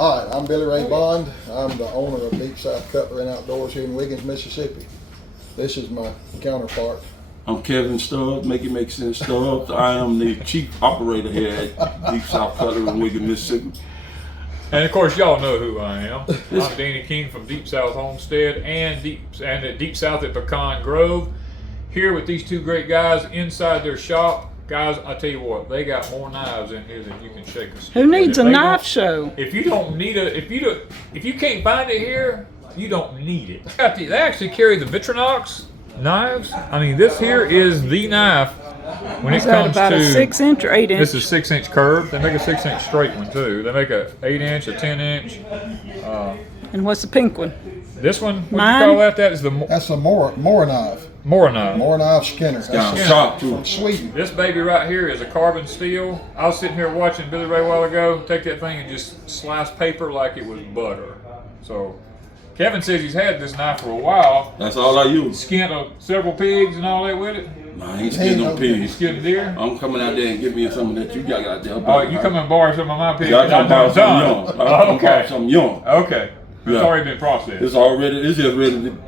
All right, I'm Billy Ray Bond. I'm the owner of Deep South Cutlery and Outdoors here in Wiggins, Mississippi. This is my counterpart. I'm Kevin Stubbs, Make It Make Sense Stubbs. I am the chief operator here at Deep South Cutlery in Wiggins, Mississippi. And of course, y'all know who I am. I'm Danny King from Deep South Homestead and at Deep South at Pecan Grove. Here with these two great guys inside their shop. Guys, I tell you what, they got more knives in here than you can shake a stick. Who needs a knife show? If you don't need if you can't find it here, you don't need it. They actually carry the Vitronox knives. I mean, this here is the knife when it comes about to a 6-inch or 8-inch? This is 6-inch curved. They make a 6-inch straight one too. They make a 8-inch, a 10-inch. And what's the pink one? This one, what Mine? do you call that? That is the That's a Moore knife. Moore knife. Moore knife Skinner. Got sharp too. From Sweden. This baby right here is a carbon steel. I was sitting here watching Billy Ray a while ago take that thing and just slice paper like it was butter. So Kevin says he's had this knife for a while. That's all I use. Skinned several pigs and all that with it. Nah, I ain't skinning no pigs. Skinned deer. I'm coming out there and give me some of that you got out there. Oh, you come and borrow some of my pigs? Yeah, I come borrow some young. Oh, okay. Some young. Okay. It's Yeah. already been processed. It's just ready to,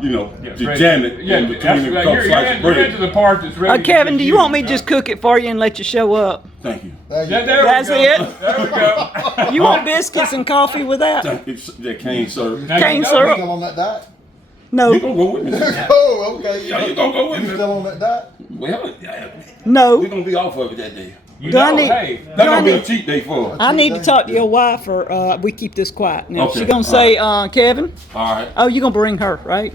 to jam it in between that's and right. come You're slice of into bread. the part that's ready. Kevin, to do be you want me used. to just cook it for you and let you show up? Thank you. There you There go. we That's go. it? There we go. You want biscuits and coffee with that? Thank you. That cane syrup. Now, Cane you know, syrup? You still on that diet? No. You gonna go with me? Oh, okay. Yeah, you gonna go with You me? still on that diet? Well, yeah, No. we're gonna be off of it that day. You Do I know, need- hey, That's gonna be a cheat day for us. I need to talk to your wife, or we keep this quiet. Now, Okay, she gonna say, Kevin? All right. Oh, you gonna bring her, right?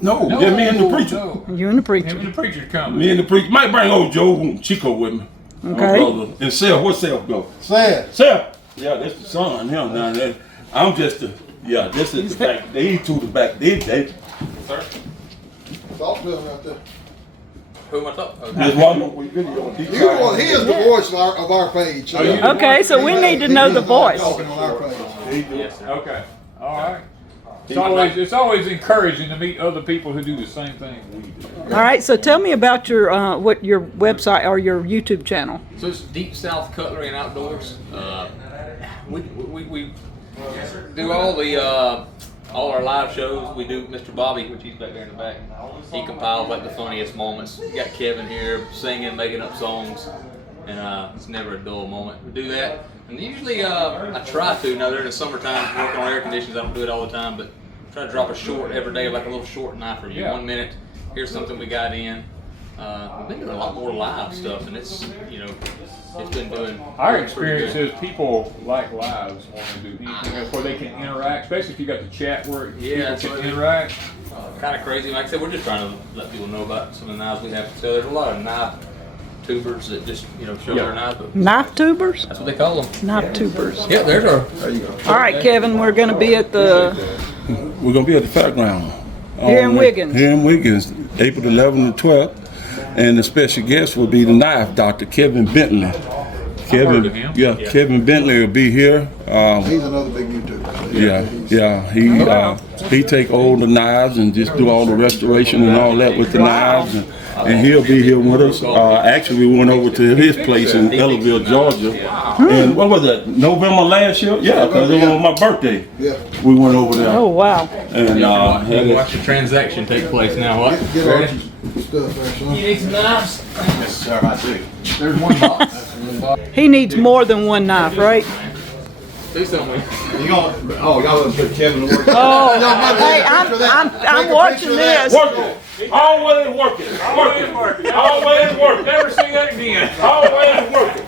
No, yeah, me and the preacher. No. You and the Him preacher. and the preacher's coming. Me and the preacher. Might bring old Joe and Chico with me. Okay. Brother. And Seth, what's Seth go? Say it. Seth. Yeah, that's the son. Him down there. I'm just the. Yeah, this is the back. These two the back. They. Sir? Talk to him right there. Who am I talking? This one we video. He is the voice of our page. So you- Okay, so we need to know the voice. Talking on our page. Yes. Okay. All right. It's always encouraging to meet other people who do the same thing we do. All right, so tell me about your what your website or your YouTube channel. So it's Deep South Cutlery and Outdoors. We do all our live shows. We do Mr. Bobby, which he's back there in the back. He compiles like the funniest moments. We got Kevin here singing, making up songs, and it's never a dull moment. We do that, and usually I try to. Now during the summertime, working on air conditions, I don't do it all the time, but try to drop a short every day, like a little short knife review. Yeah. 1 minute. Here's something we got in. We've been doing a lot more live stuff, and it's it's been doing. Our pretty experience good. is people like lives want to do anything else where they can interact, especially if you got the chat where Yeah, people so can interact. Kind of crazy. Like I said, we're just trying to let people know about some of the knives we have to sell. There's a lot of knife tubers that just show Yeah. their knives, but Knife tubers? that's what they call them. Knife tubers. Yeah, there's our. All right, Kevin, we're gonna be at the We're gonna be at the fairground. Here in Wiggins. Here in Wiggins, April 11th and 12th, and the special guest will be the knife doctor, Kevin Bentley. heard of him. Yeah, Kevin Bentley will be here. He's another big YouTuber. He take all the knives and just do all the restoration and all that with the knives, and he'll be here with us. Actually, we went over to his place in Ellerville, Georgia, and what was that? November last year? Yeah, because it was my birthday. Yeah. We went over there. Oh wow. And You had can it. watch the transaction take place now. What? Get Archie's stuff there, son. You need some knives? Yes, sir, I do. There's one box. He needs more than one knife, right? Do something. You gonna, y'all gonna put Kevin to work? Oh, might hey, take a picture of that. I'm Take a watching picture of that. this. Working. Always working. Working. Always working. Never see that again. Always working.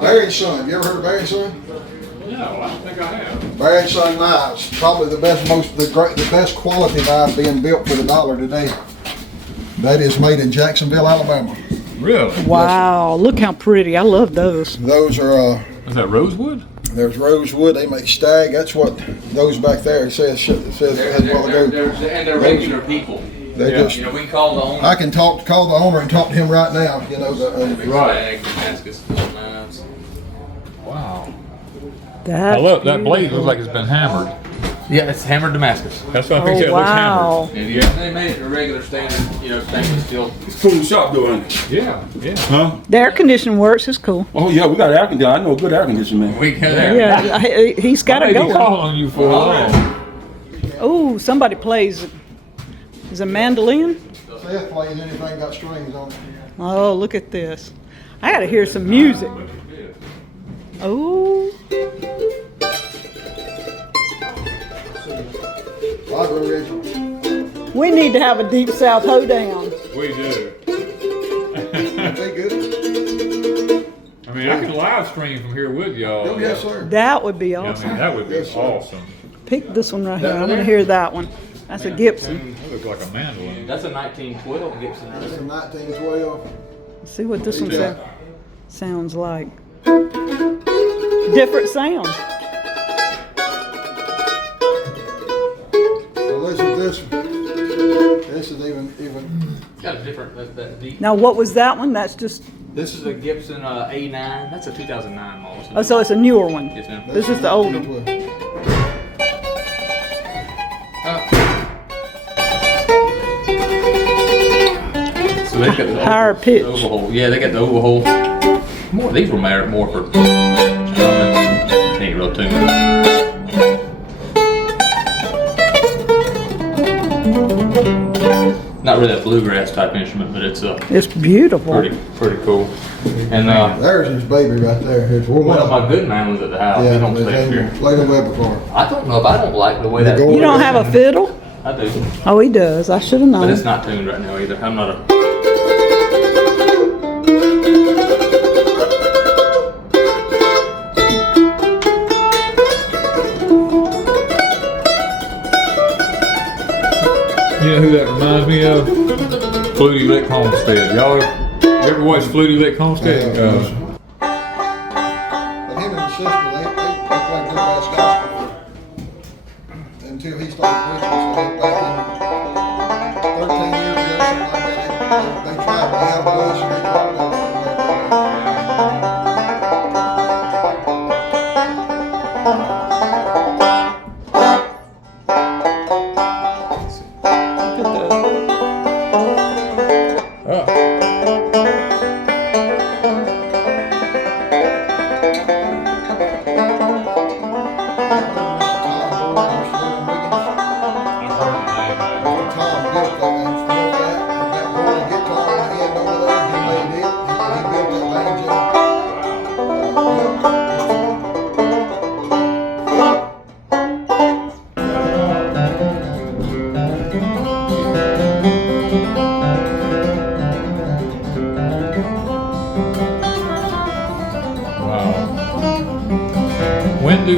Barry and Son. You ever heard of Barry and Son? No, I don't think I have. Barry and Son knives. Probably the best quality knife being built for the dollar today. That is made in Jacksonville, Alabama. Really? Wow, look how pretty. I love those. Those are Is that rosewood? there's rosewood. They make stag. That's what those back there says. It says a while ago. And they're regular people. They just. We can call the owner. I can call the owner and talk to him right now. Right. Ask us about knives. Wow. That I love that blade. Looks like it's been hammered. Yeah, it's hammered Damascus. That's what I think. Oh, It looks wow. hammered. Yeah, they made it a regular standard, stainless steel. It's cool in the shop though, ain't it? Yeah, yeah. Huh? The air conditioning works. It's cool. Oh yeah, we got air conditioning. I know a good air conditioning man. We go there. Yeah, he's got I it may be going. calling on you for a while. Oh, somebody plays. Is it a mandolin? Seth plays anything got strings on it. Oh, look at this. I gotta hear some music. Oh, Lago Ridge. we need to have a Deep South hoedown. We do. They good. I mean, I can live stream from here with y'all. Oh, yes, sir. That would be Yeah, I awesome. mean, that would be Yes, sir. awesome. Pick this one right here. I'm gonna hear that one. That's a Gibson. That looks like a mandolin. That's a 1912 Gibson. It's from 1912. Let's see what this one sounds like. Different sound. So listen to this one. This is even. It's got a different, that deep. Now, what was that one? That's just. This is a Gibson A9. That's a 2009 model. Oh, so it's a newer one. Yes, ma'am. This is the old one. 1912. So they've got the Higher pitch. overhaul. Yeah, they got the overhaul. More, these were made more for strumming. Ain't real tuned. Not really a bluegrass type instrument, but it's It's beautiful. pretty cool. And There's his baby right there. His one woman. of my good man was at the house. Yeah, He don't stay up here. laid a Weber for her. I don't know if I don't like the way that. gold- You don't have a fiddle? I do, Oh, he does. I should have but it's known. not tuned right now either. I'm not a. You know who that reminds me of? Flutie Lick Homestead. Y'all ever watch Flutie Lick Homestead? Yeah. But him and his sister, they played bluegrass gospel until he started preaching. So they back in 13 years ago, something like that. They traveled out of us and they traveled out. Look at that. Oh. Tom built that, and built that golden guitar on the end over there. He made it. He built that banjo. Wow. When do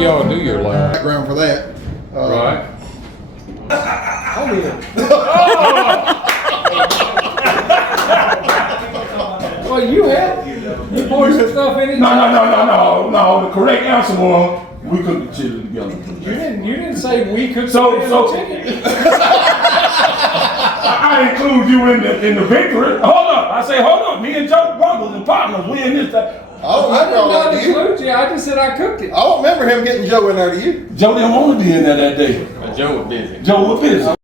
y'all do your live? Background for that. Right. Well, you had you poured some stuff in it. No. The correct answer was we cooked the chili together. You didn't say we could. So- chicken. I include you in the victory. Hold up. I say, hold up. Me and Joe brothers and partners. We in this. I don't I remember didn't all know that, to do you? include you. I just said I cooked it. I don't remember him getting Joe in there, do you? Joe didn't want to be in there that day. Joe was busy. Joe was busy.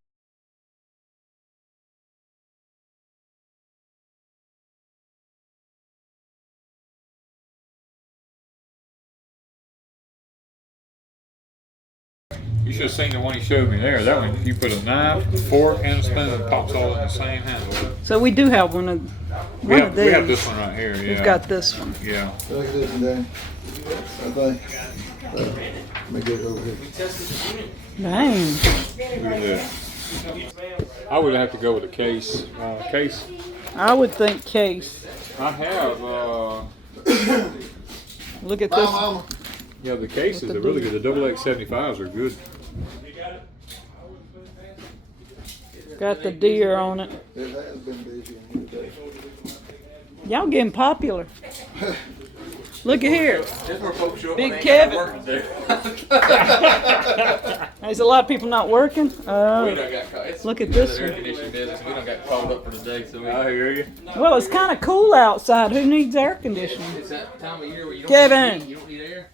You should have seen the one he showed me there. That one, you put a knife, a fork, and a spoon, and pops all in the same handle. So we do have one of We these. have this one right here. Yeah. We've got this one. Yeah. Look at this one, Danny. I think. Let me get it over here. Dang. Look at this. I would have to go with a case. Case. I would think case. I have. Look at Bye, this. Mama. Yeah, the cases are really good. The double X75s are good. Got the deer on it. It has been busy in here today. Y'all getting popular. Look at here. That's where folks show up. Big when they ain't got Kevin. work to do. There's a lot of people not working. We done got caught. It's Look at the this air one. conditioning business. We done got called up for the day, so we. I hear you. Well, it's kind of cool outside. Who needs air conditioning? It's that time of year where you don't Kevin. need heat, you don't need air.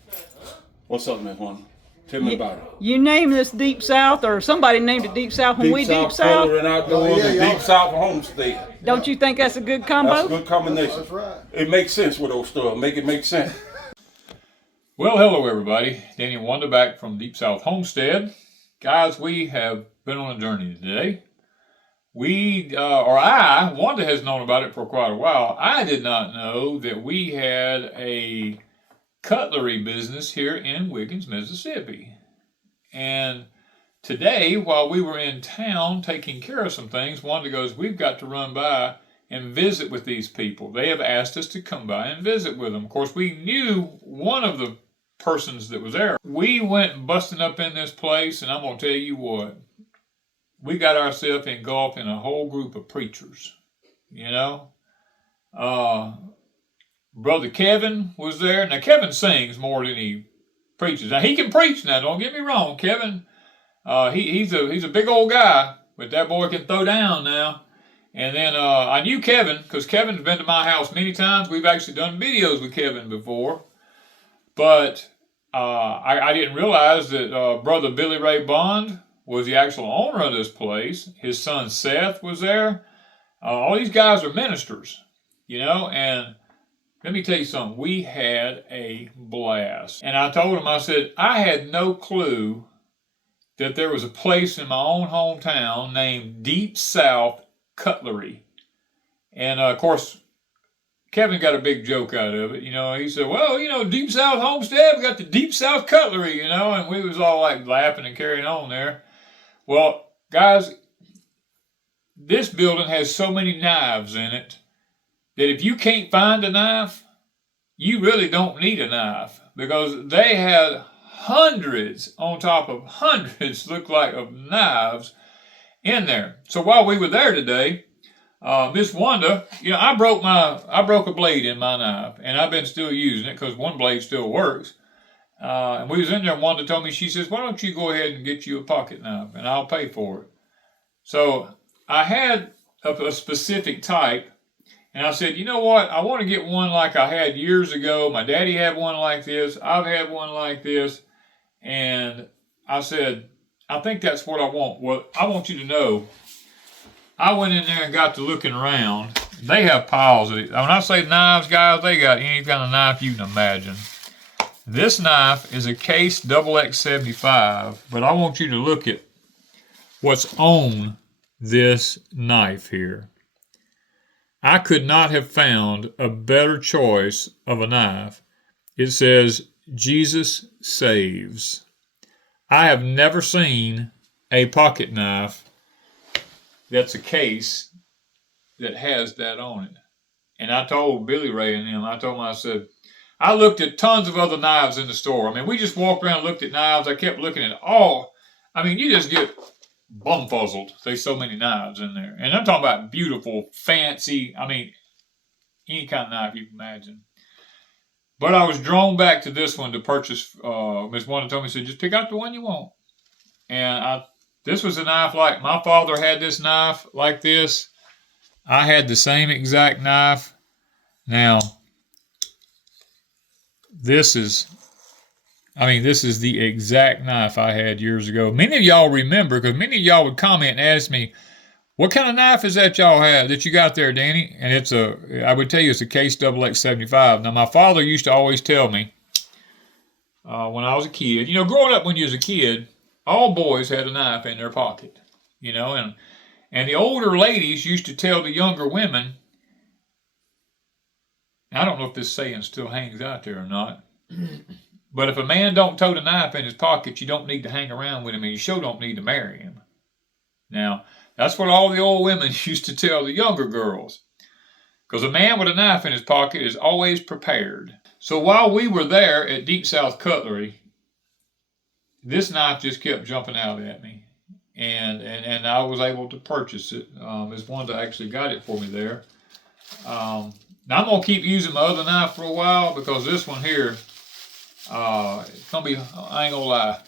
What's up, man? Wanda? Tell me about it. You named this Deep South, or somebody named it Deep South when we Deep South. Cutlery and Outdoors, Yeah, and y'all- Deep South Homestead. Don't you think that's a good combo? That's a good combination. That's right. It makes sense with those stuff. Make it make sense. Well, hello everybody. Danny and Wanda back from Deep South Homestead. Guys, we have been on a journey today. Wanda has known about it for quite a while. I did not know that we had a cutlery business here in Wiggins, Mississippi. And today, while we were in town taking care of some things, Wanda goes, we've got to run by and visit with these people. They have asked us to come by and visit with them. Of course, we knew one of the persons that was there. We went busting up in this place, and I'm going to tell you what, we got ourselves engulfed in a whole group of preachers, you know. Brother Kevin was there. Now, Kevin sings more than he preaches. Now, he can preach now, don't get me wrong. Kevin, he's a big old guy, but that boy can throw down now. And then I knew Kevin because Kevin's been to my house many times. We've actually done videos with Kevin before. But I didn't realize that Brother Billy Ray Bond was the actual owner of this place. His son Seth was there. All these guys are ministers, you know, and let me tell you something. We had a blast. And I told him, I said, I had no clue that there was a place in my own hometown named Deep South Cutlery. And of course, Kevin got a big joke out of it. You know, he said, well, you know, Deep South Homestead, we got the Deep South Cutlery, you know, and we was all like laughing and carrying on there. Well, guys, this building has so many knives in it that if you can't find a knife, you really don't need a knife, because they had hundreds on top of hundreds, look like, of knives in there. So while we were there today, Miss Wanda, you know, I broke a blade in my knife, and I've been still using it because one blade still works. And we was in there, and Wanda told me, she says, why don't you go ahead and get you a pocket knife, and I'll pay for it. So I had a specific type, and I said, you know what, I want to get one like I had years ago. My daddy had one like this. I've had one like this. And I said, I think that's what I want. Well, I want you to know, I went in there and got to looking around. They have piles of it. When I say knives, guys, they got any kind of knife you can imagine. This knife is a Case XX75, but I want you to look at what's on this knife here. I could not have found a better choice of a knife. It says, Jesus saves. I have never seen a pocket knife that's a case that has that on it. And I told Billy Ray and him, I said, I looked at tons of other knives in the store. I mean, we just walked around and looked at knives. I kept looking at all. I mean, you just get bumfuzzled. There's so many knives in there. And I'm talking about beautiful, fancy, I mean, any kind of knife you can imagine. But I was drawn back to this one to purchase. Miss Wanda told me, said, just pick out the one you want. And this was a knife like, my father had this knife like this. I had the same exact knife. Now, this is the exact knife I had years ago. Many of y'all remember, because many of y'all would comment and ask me, what kind of knife is that y'all have that you got there, Danny? And I would tell you it's a Case XX75. Now, my father used to always tell me when I was a kid, you know, growing up when you was a kid, all boys had a knife in their pocket, you know, and the older ladies used to tell the younger women, I don't know if this saying still hangs out there or not, but if a man don't tote a knife in his pocket, you don't need to hang around with him, and you sure don't need to marry him. Now, that's what all the old women used to tell the younger girls, because a man with a knife in his pocket is always prepared. So while we were there at Deep South Cutlery, this knife just kept jumping out at me, and I was able to purchase it. Ms. Wanda actually got it for me there. Now I'm gonna keep using my other knife for a while, because this one here, it's gonna be, I ain't gonna lie,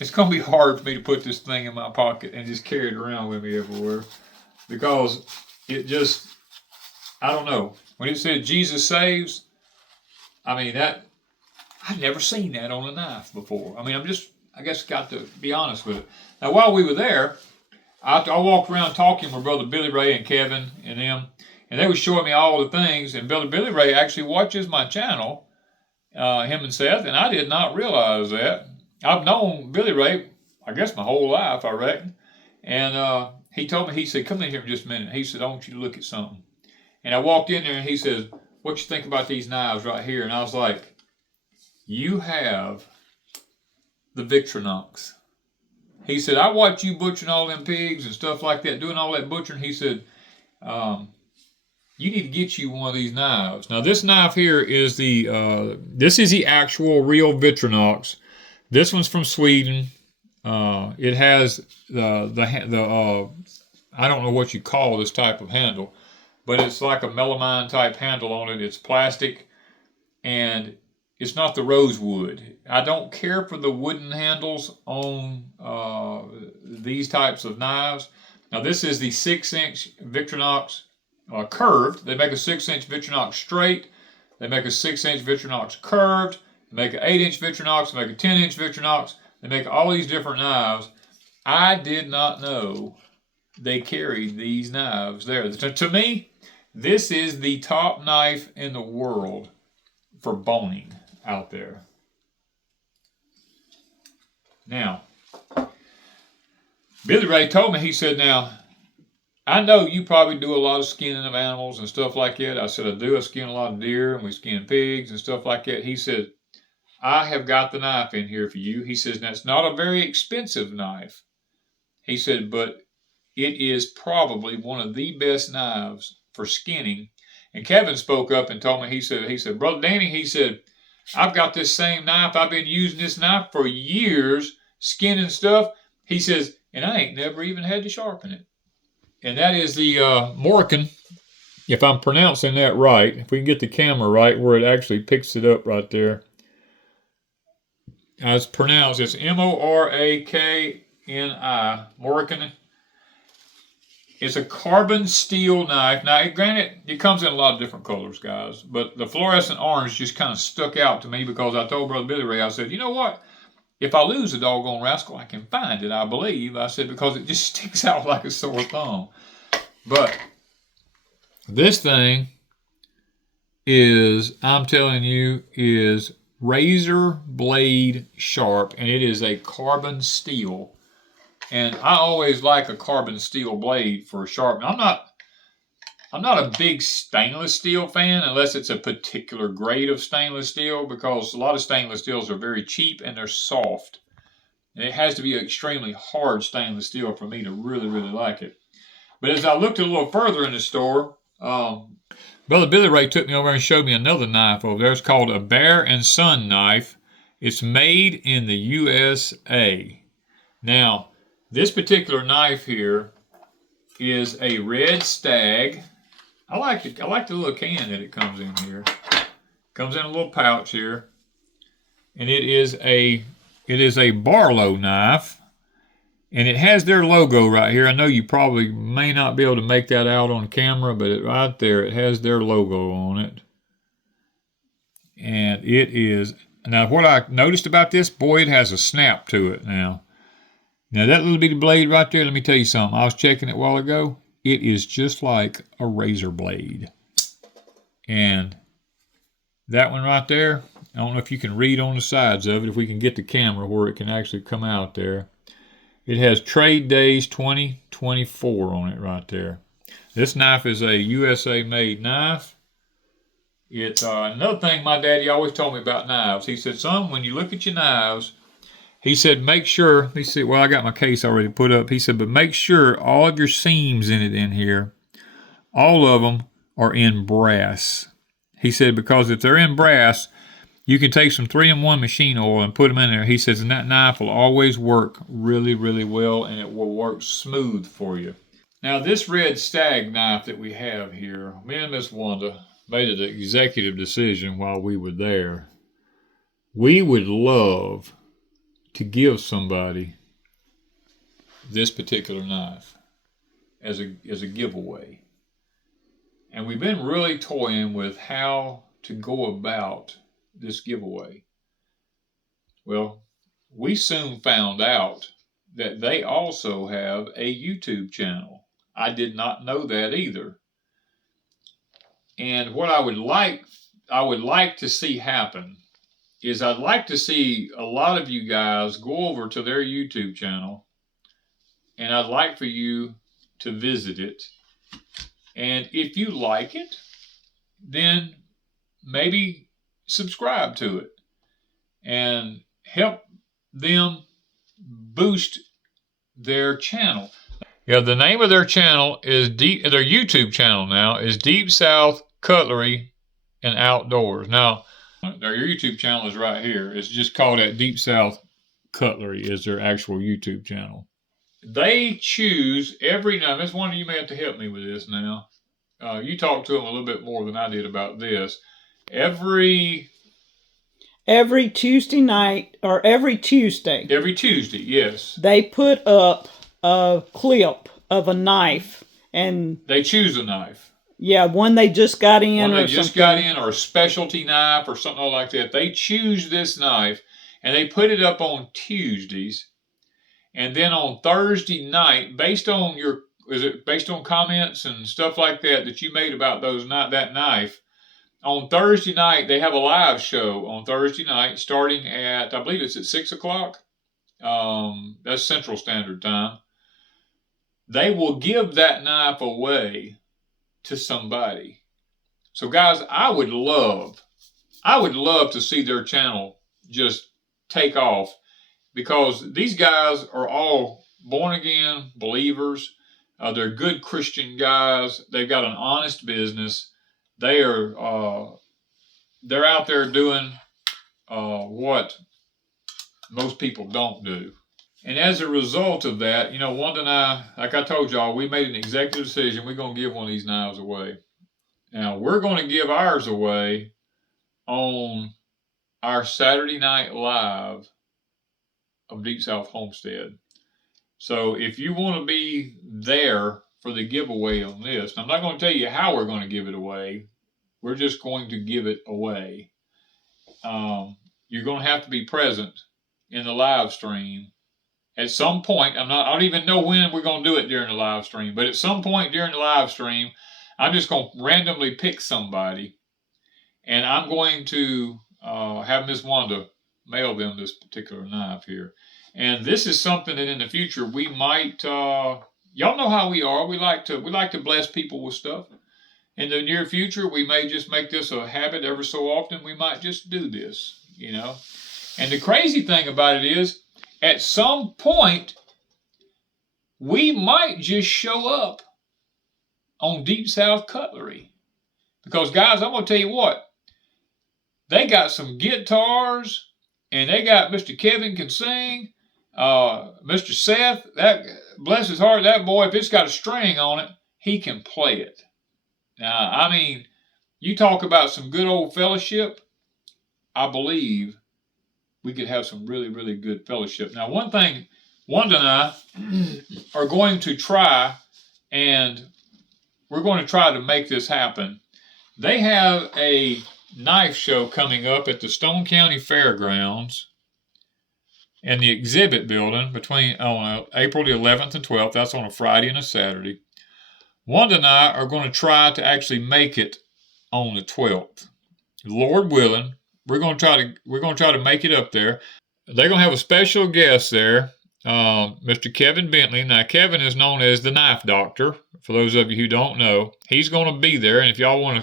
it's gonna be hard for me to put this thing in my pocket and just carry it around with me everywhere, because it just, I don't know. When it said Jesus saves, I mean, that, I've never seen that on a knife before. I mean, I guess got to be honest with it. Now, while we were there, I walked around talking with Brother Billy Ray and Kevin and them, and they were showing me all the things. And Brother Billy Ray actually watches my channel, him and Seth, and I did not realize that. I've known Billy Ray, I guess, my whole life, I reckon. And he told me, he said, come in here for just a minute. He said, I want you to look at something. And I walked in there, and he says, what you think about these knives right here? And I was like, you have the Victronox. He said, I watch you butchering all them pigs and stuff like that, doing all that butchering. He said, you need to get you one of these knives. Now, this knife here is this is the actual real Victronox. This one's from Sweden. It has the I don't know what you call this type of handle, but it's like a melamine type handle on it. It's plastic, and it's not the rosewood. I don't care for the wooden handles on these types of knives. Now, this is the 6-inch Victronox curved. They make a 6-inch Victronox straight. They make a 6-inch Victronox curved. They make an 8-inch Victronox. They make a 10-inch Victronox. They make all these different knives. I did not know they carried these knives there. To me, this is the top knife in the world for boning out there. Now, Billy Ray told me, he said, now, I know you probably do a lot of skinning of animals and stuff like that. I said, I do. I skin a lot of deer, and we skin pigs and stuff like that. He said, I have got the knife in here for you. He says, now, it's not a very expensive knife. He said, but it is probably one of the best knives for skinning. And Kevin spoke up and told me, he said, Brother Danny, he said, I've got this same knife. I've been using this knife for years, skinning stuff. He says, and I ain't never even had to sharpen it. And that is the Morgan, if I'm pronouncing that right, if we can get the camera right where it actually picks it up right there. As pronounced, it's M-O-R-A-K-N-I, Morgan. It's a carbon steel knife. Now, granted, it comes in a lot of different colors, guys, but the fluorescent orange just kind of stuck out to me because I told Brother Billy Ray, I said, you know what? If I lose a doggone rascal, I can find it, I believe. I said, because it just sticks out like a sore thumb. But this thing is, I'm telling you, is razor blade sharp, and it is a carbon steel. And I always like a carbon steel blade for sharpening. I'm not a big stainless steel fan unless it's a particular grade of stainless steel, because a lot of stainless steels are very cheap and they're soft. And it has to be extremely hard stainless steel for me to really, really like it. But as I looked a little further in the store, Brother Billy Ray took me over and showed me another knife over there. It's called a Bear and Son knife. It's made in the USA. Now, this particular knife here is a Red Stag. I like it. I like the little can that it comes in here. Comes in a little pouch here, and it is a Barlow knife, and it has their logo right here. I know you probably may not be able to make that out on camera, but right there it has their logo on it, and it is. Now, what I noticed about this, boy, it has a snap to it now. Now, that little bitty blade right there, let me tell you something. I was checking it a while ago. It is just like a razor blade. And that one right there, I don't know if you can read on the sides of it, if we can get the camera where it can actually come out there. It has Trade Days 2024 on it right there. This knife is a USA-made knife. It's another thing my daddy always told me about knives. He said, son, when you look at your knives, he said, make sure, he said, well, I got my case already put up. He said, but make sure all of your seams in it in here, all of them are in brass. He said, because if they're in brass, you can take some 3-in-1 machine oil and put them in there. He says, and that knife will always work really, really well, and it will work smooth for you. Now, this Red Stag knife that we have here, me and Miss Wanda made an executive decision while we were there. We would love to give somebody this particular knife as a giveaway. And we've been really toying with how to go about this giveaway. Well, we soon found out that they also have a YouTube channel. I did not know that either. And what I would like to see happen is I'd like to see a lot of you guys go over to their YouTube channel, and I'd like for you to visit it. And if you like it, then maybe subscribe to it and help them boost their channel. Yeah, the name of their channel is their YouTube channel now is Deep South Cutlery and Outdoors. Now, their YouTube channel is right here. It's just called that Deep South Cutlery is their actual YouTube channel. They choose every now. Miss Wanda, you may have to help me with this now. You talked to them a little bit more than I did about this. Every Tuesday night, or every Tuesday, yes. they put up a clip of a knife, and They choose a knife. yeah, one they just got in, One or they just something. got in, or a specialty knife, or something like that. They choose this knife, and they put it up on Tuesdays, and then on Thursday night, based on comments and stuff like that you made about that knife. On Thursday night, they have a live show on Thursday night, starting at, I believe it's at 6 o'clock. That's Central Standard Time. They will give that knife away to somebody. So guys, I would love to see their channel just take off, because these guys are all born again believers. They're good Christian guys. They've got an honest business. They're out there doing what most people don't do. And as a result of that, Wanda and I, like I told y'all, we made an executive decision. We're going to give one of these knives away. Now, we're going to give ours away on our Saturday Night Live of Deep South Homestead. So if you want to be there for the giveaway on this, I'm not going to tell you how we're going to give it away. We're just going to give it away. You're going to have to be present in the live stream at some point. I don't even know when we're going to do it during the live stream, but at some point during the live stream, I'm just going to randomly pick somebody, and I'm going to have Miss Wanda mail them this particular knife here. And this is something that in the future we might, y'all know how we are. We like to bless people with stuff. In the near future, we may just make this a habit. Every so often, we might just do this, And the crazy thing about it is, at some point, we might just show up on Deep South Cutlery. Because, guys, I'm going to tell you what. They got some guitars, and they got Mr. Kevin can sing. Mr. Seth, that bless his heart, that boy, if it's got a string on it, he can play it. Now, I mean, you talk about some good old fellowship. I believe we could have some really, really good fellowship. Now, one thing Wanda and I are going to try, and we're going to try to make this happen. They have a knife show coming up at the Stone County Fairgrounds and the exhibit building on April the 11th and 12th. That's on a Friday and a Saturday. Wanda and I are going to try to actually make it on the 12th. Lord willing, we're going to try to make it up there. They're going to have a special guest there, Mr. Kevin Bentley. Now, Kevin is known as the Knife Doctor. For those of you who don't know, he's going to be there. And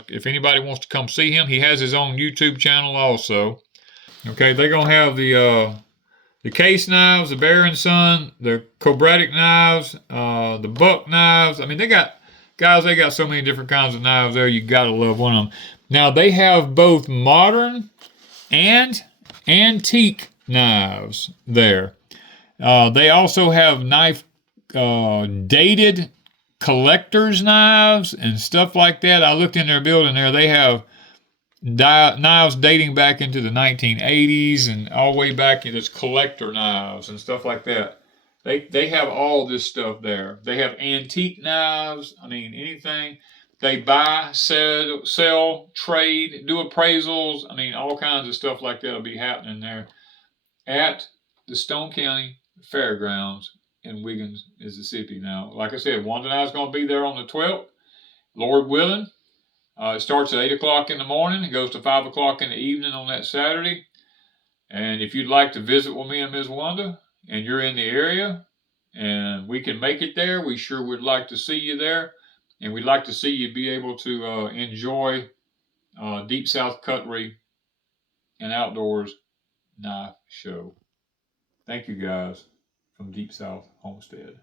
if anybody wants to come see him, he has his own YouTube channel also. Okay, they're going to have the case knives, the Bear & Son, the Cobratic knives, the buck knives. I mean, they got so many different kinds of knives there. You got to love one of them. Now, they have both modern and antique knives there. They also have dated collector's knives and stuff like that. I looked in their building there. They have knives dating back into the 1980s and all the way back into collector knives and stuff like that. They have all this stuff there. They have antique knives. I mean, anything. They buy, sell, trade, do appraisals. I mean, all kinds of stuff like that will be happening there at the Stone County Fairgrounds in Wiggins, Mississippi. Now, like I said, Wanda and I is going to be there on the 12th, Lord willing. It starts at 8 o'clock in the morning. It goes to 5 o'clock in the evening on that Saturday. And if you'd like to visit with me and Ms. Wanda, and you're in the area, and we can make it there, we sure would like to see you there. And we'd like to see you be able to enjoy Deep South Cutlery and Outdoors Knife Show. Thank you guys from Deep South Homestead.